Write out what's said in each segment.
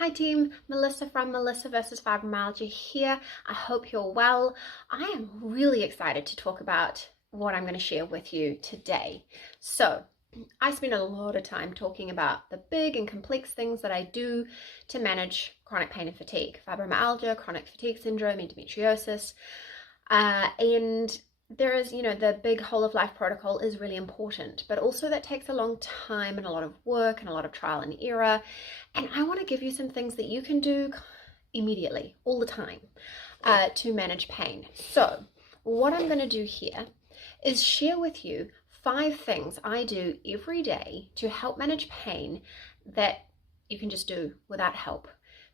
Hi team, Melissa from Melissa vs. Fibromyalgia here. I hope you're well. I am really excited to talk about what I'm going to share with you today. So, I spend a lot of time talking about the big and complex things that I do to manage chronic pain and fatigue, fibromyalgia, chronic fatigue syndrome, endometriosis, and there is, the big whole of life protocol is really important, but also that takes a long time and a lot of work and a lot of trial and error. And I want to give you some things that you can do immediately, all the time, to manage pain. So what I'm going to do here is share with you 5 things I do every day to help manage pain that you can just do without help.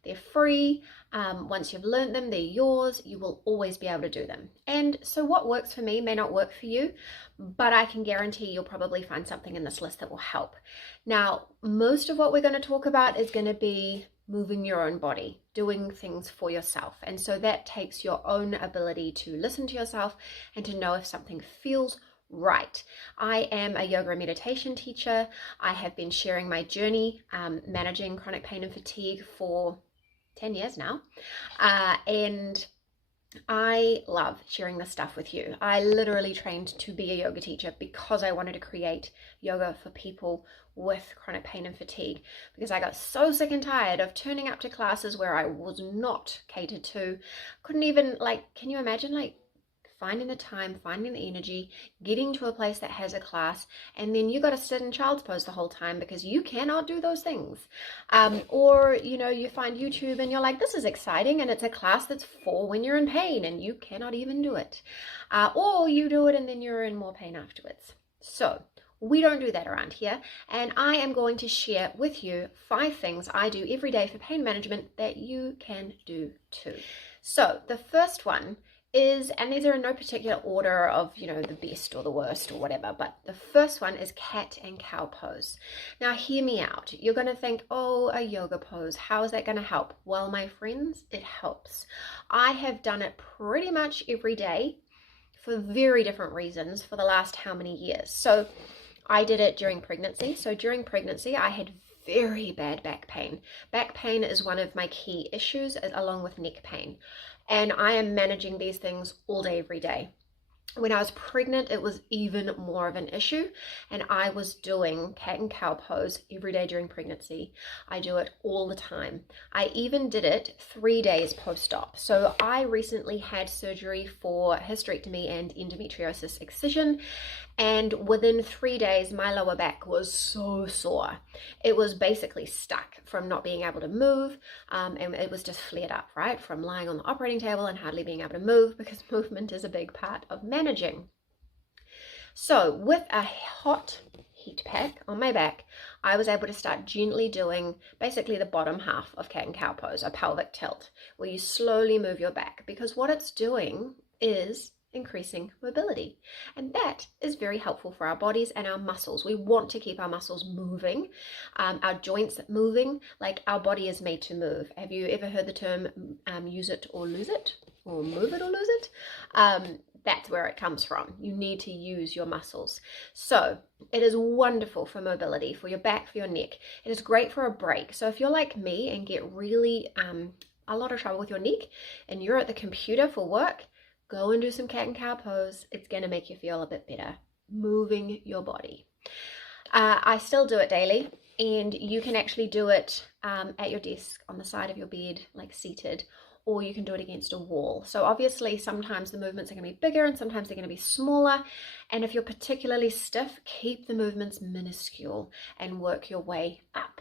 They're free. Once you've learned them, they're yours. You will always be able to do them. And so what works for me may not work for you, but I can guarantee you'll probably find something in this list that will help. Now, most of what we're going to talk about is going to be moving your own body, doing things for yourself. And so that takes your own ability to listen to yourself and to know if something feels right. I am a yoga and meditation teacher. I have been sharing my journey managing chronic pain and fatigue for 10 years now, and I love sharing this stuff with you. I literally trained to be a yoga teacher because I wanted to create yoga for people with chronic pain and fatigue, because I got so sick and tired of turning up to classes where I was not catered to. Couldn't even, can you imagine finding the time, finding the energy, getting to a place that has a class, and then you got to sit in child's pose the whole time because you cannot do those things. Or you find YouTube and you're like, this is exciting, and it's a class that's for when you're in pain and you cannot even do it. Or you do it and then you're in more pain afterwards. So we don't do that around here, and I am going to share with you 5 things I do every day for pain management that you can do too. So the first one is, and these are in no particular order of, the best or the worst or whatever, but the first one is cat and cow pose. Now, hear me out. You're going to think, oh, a yoga pose, how is that going to help? Well, my friends, it helps. I have done it pretty much every day for very different reasons for the last how many years. So I did it during pregnancy. So during pregnancy, I had very bad back pain. Back pain is one of my key issues, along with neck pain. And I am managing these things all day, every day. When I was pregnant, it was even more of an issue, and I was doing cat and cow pose every day during pregnancy. I do it all the time. I even did it 3 days post-op. So I recently had surgery for hysterectomy and endometriosis excision, and within 3 days, my lower back was so sore. It was basically stuck from not being able to move, and it was just flared up, right? From lying on the operating table and hardly being able to move, because movement is a big part of managing. So with a hot heat pack on my back, I was able to start gently doing basically the bottom half of cat and cow pose, a pelvic tilt, where you slowly move your back, because what it's doing is increasing mobility, and that is very helpful for our bodies and our muscles. We want to keep our muscles moving, our joints moving. Like, our body is made to move. Have you ever heard the term use it or lose it, or move it or lose it? That's where it comes from. You need to use your muscles. So it is wonderful for mobility, for your back, for your neck. It is great for a break. So if you're like me and get really a lot of trouble with your neck and you're at the computer for work, go and do some cat and cow pose. It's going to make you feel a bit better, moving your body. I still do it daily, and you can actually do it at your desk, on the side of your bed, like seated, or you can do it against a wall. So obviously sometimes the movements are going to be bigger and sometimes they're going to be smaller. And if you're particularly stiff, keep the movements minuscule and work your way up.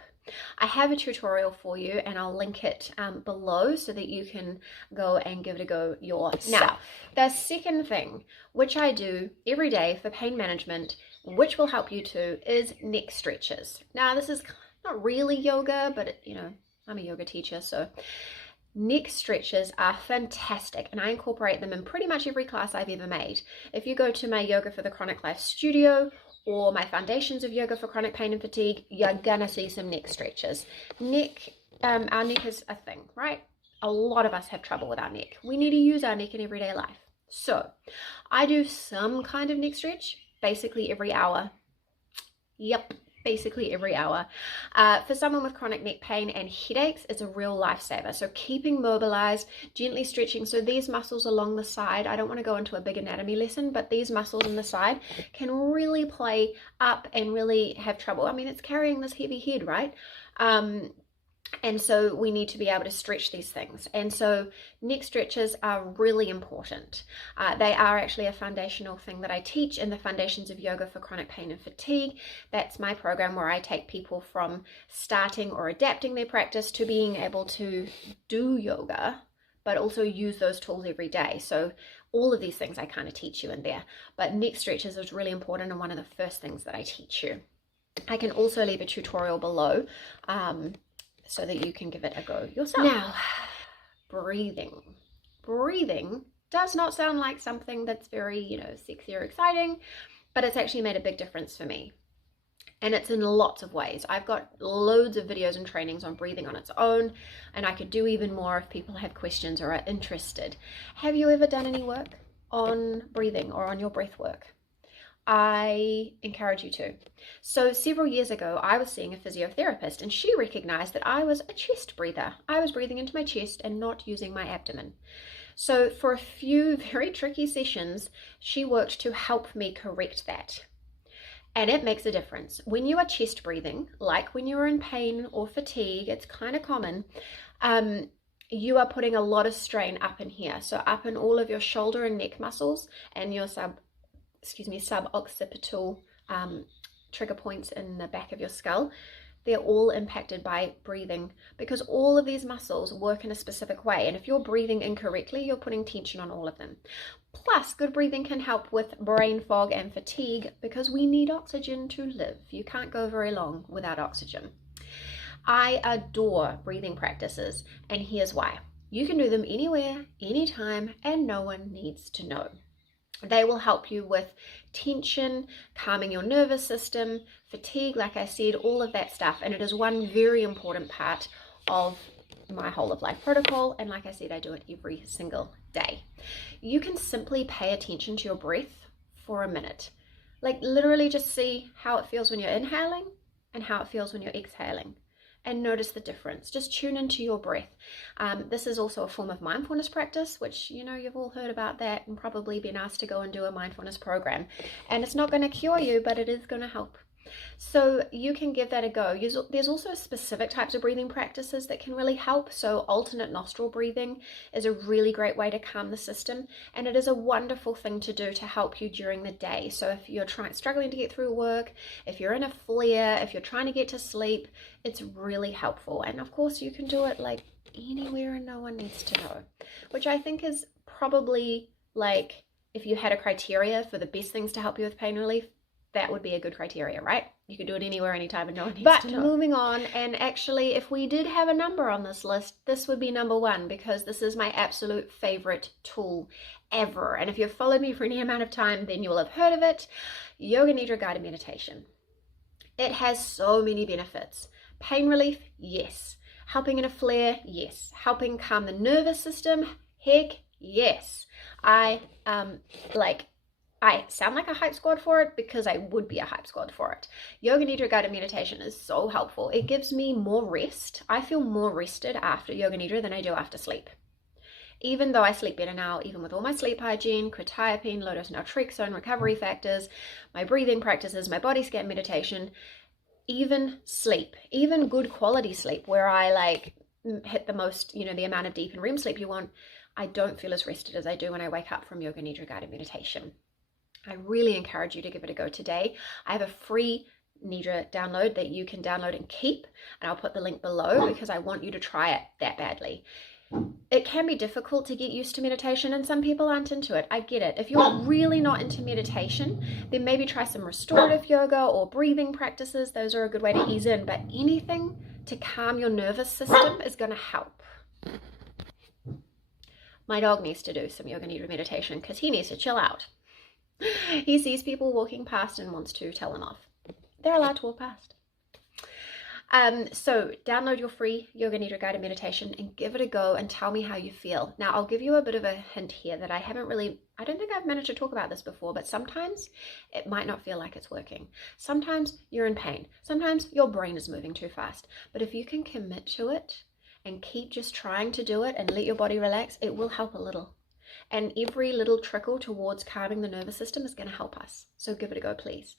I have a tutorial for you, and I'll link it below so that you can go and give it a go yourself. Now, the second thing, which I do every day for pain management, which will help you too, is neck stretches. Now, this is not really yoga, but I'm a yoga teacher, so neck stretches are fantastic, and I incorporate them in pretty much every class I've ever made. If you go to my Yoga for the Chronic Life studio, or my Foundations of Yoga for Chronic Pain and Fatigue, you're gonna see some neck stretches. Our neck is a thing, right? A lot of us have trouble with our neck. We need to use our neck in everyday life. So I do some kind of neck stretch, basically every hour. Yep, basically every hour. For someone with chronic neck pain and headaches, it's a real lifesaver. So keeping mobilized, gently stretching. So these muscles along the side, I don't want to go into a big anatomy lesson, but these muscles on the side can really play up and really have trouble. I mean, it's carrying this heavy head, right? And so we need to be able to stretch these things. And so neck stretches are really important. They are actually a foundational thing that I teach in the Foundations of Yoga for Chronic Pain and Fatigue. That's my program where I take people from starting or adapting their practice to being able to do yoga, but also use those tools every day. So all of these things I kind of teach you in there. But neck stretches is really important and one of the first things that I teach you. I can also leave a tutorial below so that you can give it a go yourself. Now, breathing. Breathing does not sound like something that's very, sexy or exciting, but it's actually made a big difference for me. And it's in lots of ways. I've got loads of videos and trainings on breathing on its own, and I could do even more if people have questions or are interested. Have you ever done any work on breathing or on your breath work? I encourage you to. So several years ago, I was seeing a physiotherapist and she recognized that I was a chest breather. I was breathing into my chest and not using my abdomen. So for a few very tricky sessions, she worked to help me correct that. And it makes a difference. When you are chest breathing, like when you're in pain or fatigue, it's kind of common, you are putting a lot of strain up in here. So up in all of your shoulder and neck muscles and your suboccipital trigger points in the back of your skull. They're all impacted by breathing because all of these muscles work in a specific way. And if you're breathing incorrectly, you're putting tension on all of them. Plus, good breathing can help with brain fog and fatigue because we need oxygen to live. You can't go very long without oxygen. I adore breathing practices, and here's why. You can do them anywhere, anytime, and no one needs to know. They will help you with tension, calming your nervous system, fatigue, like I said, all of that stuff. And it is one very important part of my whole of life protocol. And like I said, I do it every single day. You can simply pay attention to your breath for a minute. Like literally just see how it feels when you're inhaling and how it feels when you're exhaling. And notice the difference. Just tune into your breath. This is also a form of mindfulness practice, which, you've all heard about that and probably been asked to go and do a mindfulness program. And it's not going to cure you, but it is going to help. So you can give that a go. There's also specific types of breathing practices that can really help. So alternate nostril breathing is a really great way to calm the system. And it is a wonderful thing to do to help you during the day. So if you're struggling to get through work, if you're in a flare, if you're trying to get to sleep, it's really helpful. And of course you can do it like anywhere and no one needs to know, which I think is probably like if you had a criteria for the best things to help you with pain relief, that would be a good criteria, right? You could do it anywhere, anytime, and no one needs to know. But moving on, and actually, if we did have a number on this list, this would be number one because this is my absolute favorite tool ever. And if you've followed me for any amount of time, then you will have heard of it. Yoga Nidra guided meditation. It has so many benefits. Pain relief, yes. Helping in a flare, yes. Helping calm the nervous system, heck, yes. I sound like a hype squad for it because I would be a hype squad for it. Yoga Nidra guided meditation is so helpful. It gives me more rest. I feel more rested after Yoga Nidra than I do after sleep. Even though I sleep better now, even with all my sleep hygiene, quetiapine, low-dose naltrexone, recovery factors, my breathing practices, my body scan meditation, even sleep, even good quality sleep where I hit the most, the amount of deep and REM sleep you want, I don't feel as rested as I do when I wake up from Yoga Nidra guided meditation. I really encourage you to give it a go today. I have a free Nidra download that you can download and keep, and I'll put the link below because I want you to try it that badly. It can be difficult to get used to meditation and some people aren't into it. I get it. If you're really not into meditation, then maybe try some restorative yoga or breathing practices. Those are a good way to ease in, but anything to calm your nervous system is going to help. My dog needs to do some Yoga Nidra meditation because he needs to chill out. He sees people walking past and wants to tell them off. They're allowed to walk past. So download your free Yoga Nidra guided meditation and give it a go and tell me how you feel. Now, I'll give you a bit of a hint here that I don't think I've managed to talk about this before, but sometimes it might not feel like it's working. Sometimes you're in pain. Sometimes your brain is moving too fast. But if you can commit to it and keep just trying to do it and let your body relax, it will help a little. And every little trickle towards calming the nervous system is going to help us. So give it a go, please.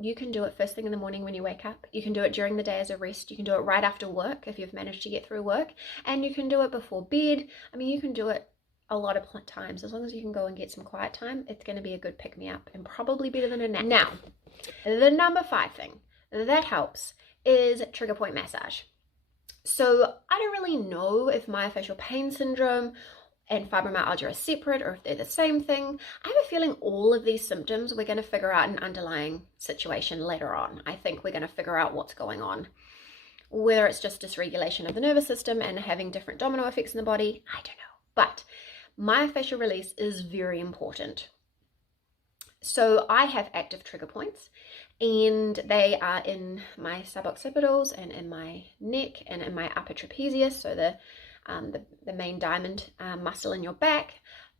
You can do it first thing in the morning when you wake up. You can do it during the day as a rest. You can do it right after work if you've managed to get through work. And you can do it before bed. I mean, you can do it a lot of times. As long as you can go and get some quiet time, it's going to be a good pick-me-up and probably better than a nap. Now, the number 5 thing that helps is trigger point massage. So I don't really know if myofascial pain syndrome and fibromyalgia are separate or if they're the same thing. I have a feeling all of these symptoms, we're going to figure out an underlying situation later on. I think we're going to figure out what's going on. Whether it's just dysregulation of the nervous system and having different domino effects in the body, I don't know. But myofascial release is very important. So I have active trigger points, and they are in my suboccipitals and in my neck and in my upper trapezius, so the main diamond muscle in your back,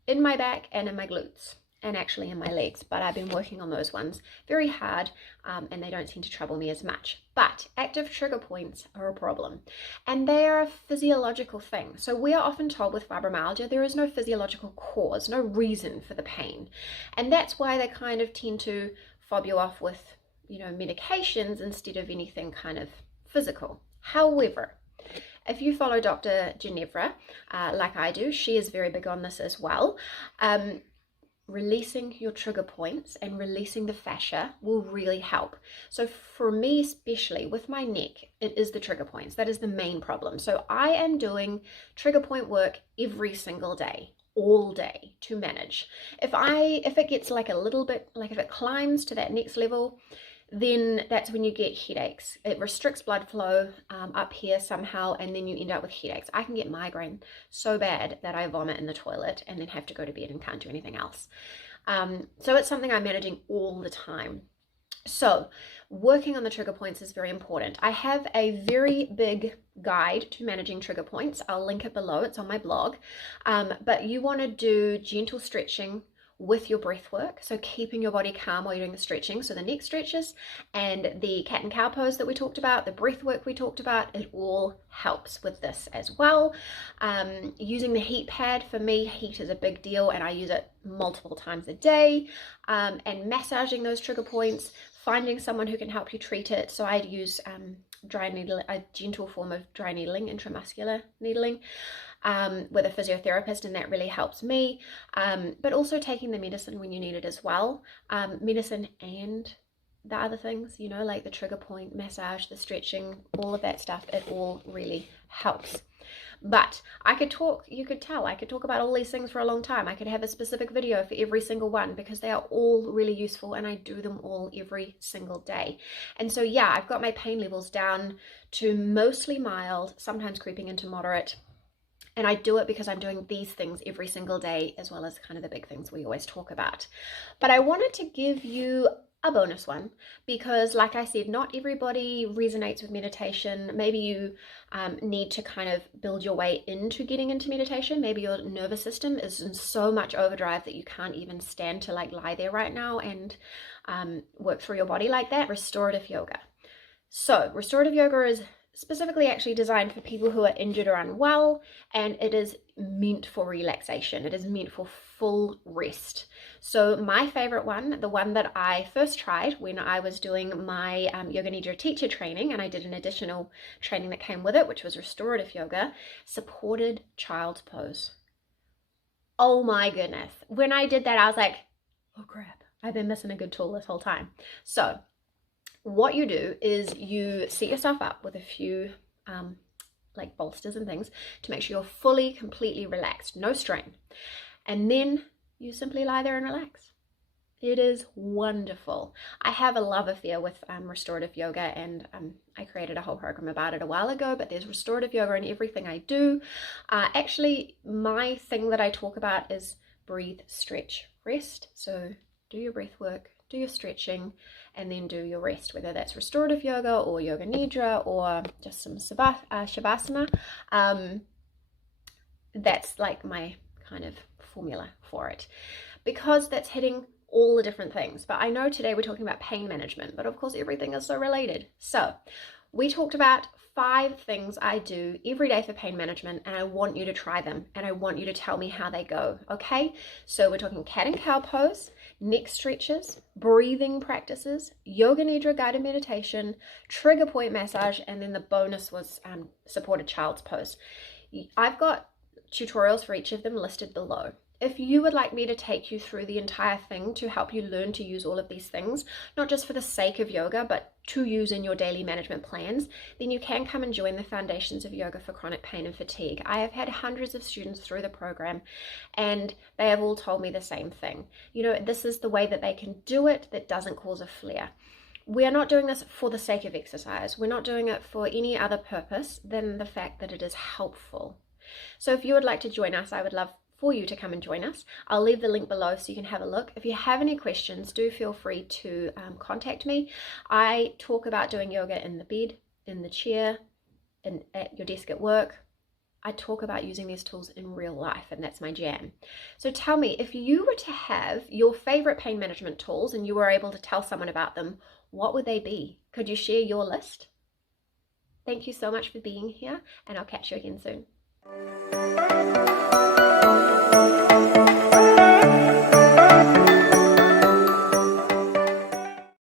in my back and in my glutes, and actually in my legs. But I've been working on those ones very hard, and they don't seem to trouble me as much. But active trigger points are a problem, and they are a physiological thing. So we are often told with fibromyalgia there is no physiological cause, no reason for the pain, and that's why they kind of tend to fob you off with, medications instead of anything kind of physical. However, if you follow Dr. Ginevra, like I do, she is very big on this as well. Releasing your trigger points and releasing the fascia will really help. So for me, especially with my neck, it is the trigger points. That is the main problem. So I am doing trigger point work every single day, all day, to manage. If it gets like a little bit, like if it climbs to that next level, then that's when you get headaches. It restricts blood flow up here somehow, and then you end up with headaches. I can get migraine so bad that I vomit in the toilet and then have to go to bed and can't do anything else. So it's something I'm managing all the time. So working on the trigger points is very important. I have a very big guide to managing trigger points. I'll link it below. It's on my blog. But you want to do gentle stretching with your breath work, so keeping your body calm while you're doing the stretching. So the neck stretches and the cat and cow pose that we talked about, the breath work we talked about, it all helps with this as well. Using the heat pad, for me, heat is a big deal and I use it multiple times a day, and massaging those trigger points, finding someone who can help you treat it. So I'd use dry needle, a gentle form of dry needling, intramuscular needling, with a physiotherapist, and that really helps me. But also taking the medicine when you need it as well. Medicine and the other things, like the trigger point massage, the stretching, all of that stuff, it all really helps. But you could tell I could talk about all these things for a long time. I could have a specific video for every single one because they are all really useful and I do them all every single day. And so yeah, I've got my pain levels down to mostly mild, sometimes creeping into moderate. And I do it because I'm doing these things every single day, as well as kind of the big things we always talk about. But I wanted to give you a bonus one because, like I said, not everybody resonates with meditation. Maybe you need to kind of build your way into getting into meditation. Maybe your nervous system is in so much overdrive that you can't even stand to lie there right now and work through your body like that. Restorative yoga. So restorative yoga is specifically actually designed for people who are injured or unwell, and it is meant for relaxation. It is meant for full rest. So my favorite one, the one that I first tried when I was doing my Yoga Nidra teacher training, and I did an additional training that came with it, which was restorative yoga, supported child's pose. Oh my goodness. When I did that, I was like, oh crap, I've been missing a good tool this whole time. So what you do is you set yourself up with a few like bolsters and things to make sure you're fully, completely relaxed, no strain. And then you simply lie there and relax. It is wonderful. I have a love affair with restorative yoga, and I created a whole program about it a while ago, but there's restorative yoga in everything I do. Actually, my thing that I talk about is breathe, stretch, rest. So do your breath work, do your stretching, and then do your rest, whether that's restorative yoga or yoga nidra or just some shavasana. That's like my kind of formula for it, because that's hitting all the different things. But I know today we're talking about pain management, but of course everything is so related. So we talked about 5 things I do every day for pain management, and I want you to try them, and I want you to tell me how they go, okay? So we're talking cat and cow pose, neck stretches, breathing practices, yoga nidra guided meditation, trigger point massage, and then the bonus was supported child's pose. I've got tutorials for each of them listed below. If you would like me to take you through the entire thing to help you learn to use all of these things, not just for the sake of yoga, but to use in your daily management plans, then you can come and join the Foundations of Yoga for Chronic Pain and Fatigue. I have had hundreds of students through the program, and they have all told me the same thing. You know, this is the way that they can do it that doesn't cause a flare. We are not doing this for the sake of exercise. We're not doing it for any other purpose than the fact that it is helpful. So if you would like to join us, I would love for you to come and join us. I'll leave the link below so you can have a look. If you have any questions, do feel free to contact me. I talk about doing yoga in the bed, in the chair, and at your desk at work. I talk about using these tools in real life, and that's my jam. So tell me, if you were to have your favorite pain management tools and you were able to tell someone about them, what would they be? Could you share your list? Thank you so much for being here, and I'll catch you again soon.